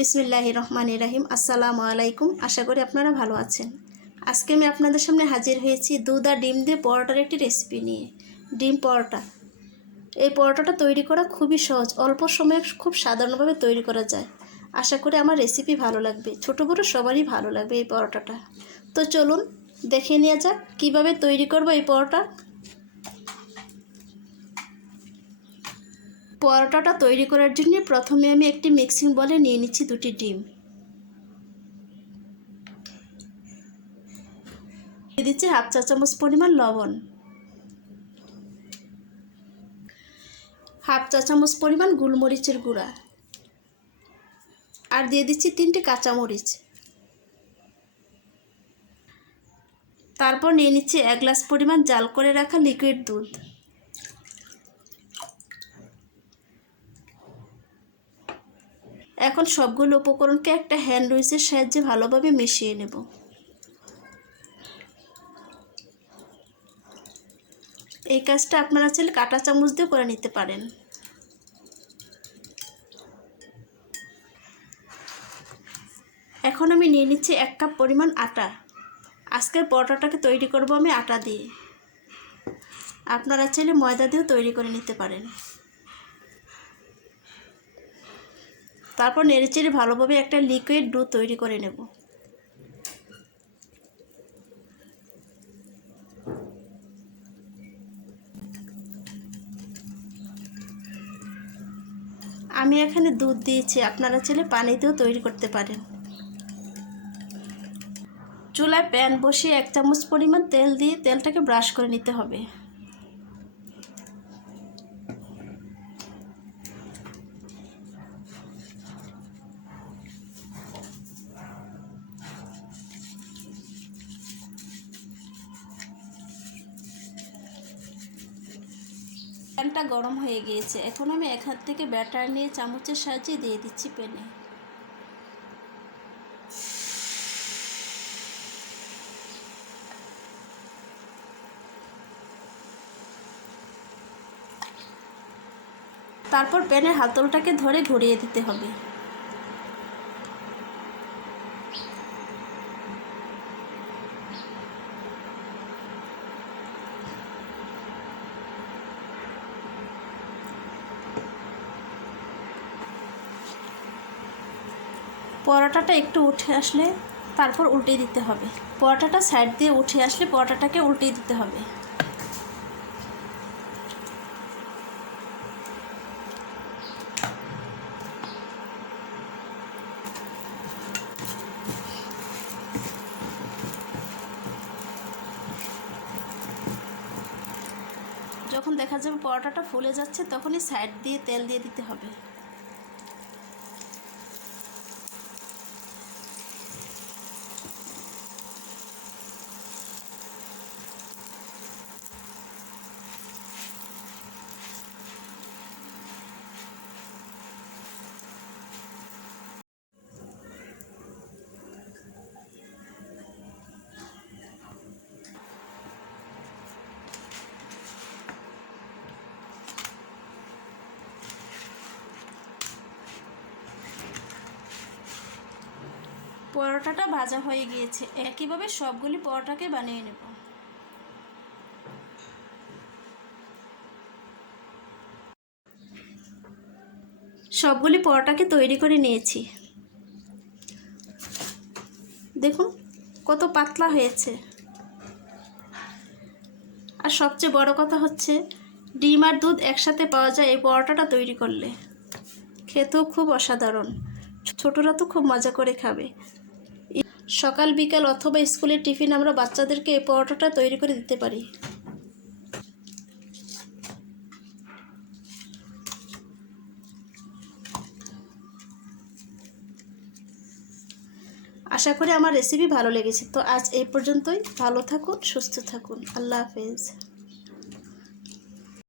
বিসমিল্লাহির রহমানির রহিম। আসসালামু আলাইকুম। আশা করি আপনারা ভালো আছেন। আজকে আমি আপনাদের সামনে হাজির হয়েছি দুধ আর ডিম দিয়ে পরোটার একটি রেসিপি নিয়ে, ডিম পরোটা। এই পরোটাটা তৈরি করা খুবই সহজ, অল্প সময়ে খুব সাধারণভাবে তৈরি করা যায়। আশা করি আমার রেসিপি ভালো লাগবে, ছোটো বড়ো সবারই ভালো লাগবে এই পরোটাটা। তো চলুন দেখে নেওয়া যাক কীভাবে তৈরি করব এই পরোটাটা তৈরি করার জন্য প্রথমে আমি একটি মিক্সিং বলে নিয়ে নিচ্ছি দুটি ডিম। দিয়ে দিচ্ছি হাফ চা চামচ পরিমাণ লবণ, হাফ চা চামচ পরিমাণ গোলমরিচের গুঁড়া, আর দিয়ে দিচ্ছি 3টি কাঁচামরিচ। তারপর নিয়ে নিচ্ছি 1 গ্লাস পরিমাণ জাল করে রাখা লিকুইড দুধ। এখন সবগুলো উপকরণকে একটা হ্যান্ড উইচের সাহায্যে ভালোভাবে মিশিয়ে নেব। এই কাজটা আপনারা চাইলে কাঁটা চামচ দিয়ে করে নিতে পারেন। এখন আমি নিয়ে নিচ্ছি 1 কাপ পরিমাণ আটা। আজকের পরোটাটাকে তৈরি করব আমি আটা দিয়ে। আপনারা চাইলে ময়দা দিয়েও তৈরি করে নিতে পারেন। তারপর নেড়েচেড়ে ভালোভাবে একটা লিকুইড ডো তৈরি করে নেব। আমি এখানে দুধ দিয়েছি, আপনারা চাইলে পানিতেও তৈরি করতে পারেন। চুলায় প্যান বসিয়ে 1 চামচ পরিমাণ তেল দিয়ে তেলটাকে ব্রাশ করে নিতে হবে। প্যানটা গরম হয়ে গিয়েছে। এখন আমি এক হাত থেকে ব্যাটার নিয়ে চামচের সাহায্যে দিয়ে দিচ্ছি প্যানে। তারপর প্যানের হাতলটাকে ধরে ঘুরিয়ে দিতে হবে। পরোটাটা একটু উঠে আসলে তারপর উল্টে দিতে হবে। পরোটাটা সাইড দিয়ে উঠে আসলে পরোটাটাকে উল্টে দিতে হবে। যখন দেখা যাবে পরোটাটা ফুলে যাচ্ছে তখনই সাইড দিয়ে তেল দিয়ে দিতে হবে। পরোটাটা ভাজা হয়ে গিয়েছে। একইভাবে সবগুলি পরোটাকে বানিয়ে নেব। সবগুলি পরোটাকে তৈরি করে নিয়েছি। দেখুন কত পাতলা হয়েছে। আর সবচেয়ে বড় কথা হচ্ছে ডিম আর দুধ একসাথে পাওয়া যায় এই পরোটাটা তৈরি করলে। খেতেও খুব অসাধারণ, ছোটরা তো খুব মজা করে খাবে। সকাল বিকাল অথবা স্কুলের টিফিন আমরা বাচ্চাদেরকে এই পরোটাটা তৈরি করে দিতে পারি। আশা করি আমার রেসিপি ভালো লেগেছে। তো আজ এই পর্যন্তই। ভালো থাকুন, সুস্থ থাকুন। আল্লাহ হাফেজ।